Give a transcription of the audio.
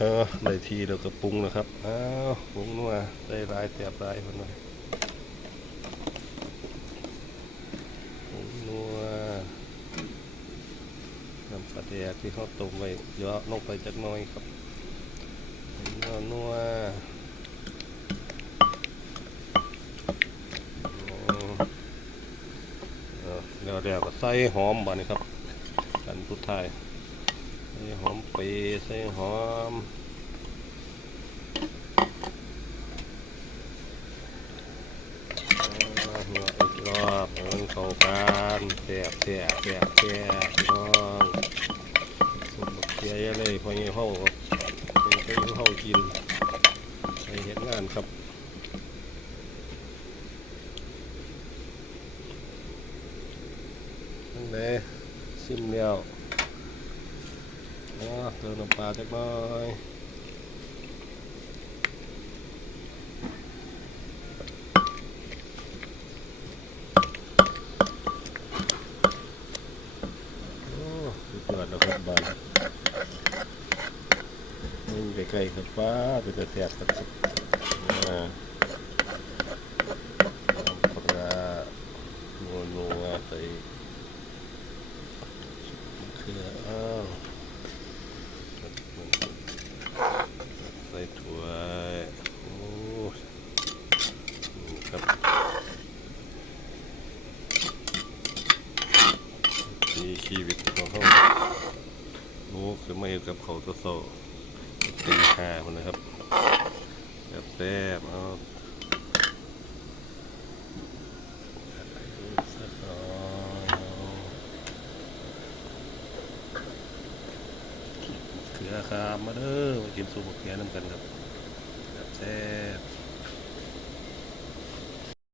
เออได้ทีเดี๋ยวก็ปรุงนะครับอ้าวปรุงนัวได้ลายแสบลายคนหน่อยปรุงนัวน้ำปลาแดกที่เขาต้มไว้เยอะลงไปจักน้อยครับนัวนัวเดี๋ยวเดี๋ยวก็ใส่หอมบ่นี่ครับกันสุดท้าย ใส่หอมปีใส่หอมหัวอีกรอบมันเข้ากันแสบแสบแสบแสบน้องสุดบักเกียร์เลยพอยี่ห้องยังไปห้องกินไปเห็นงานครับนั่นเลยซิมแล้ว อ๋อเติมน้ำปลาจักหน่อยโอ้สุดยอดแล้วครับบานนี่ใกล้ๆครับฟ้าเป็นแต่แสบครับอ่าน้ำปลานัวๆใส่มะเขืออ้าว ใส่ถั่วโอ้นี่ครับมี ชีวิตของเขาโอ้คือไม่กับเขาตัวโซตีหาคนนะครับแบบแซ่บเอาสักหน่อยเขือขามมาเด้อมากินซุปมะเขือน้ำกันครับแซ่บ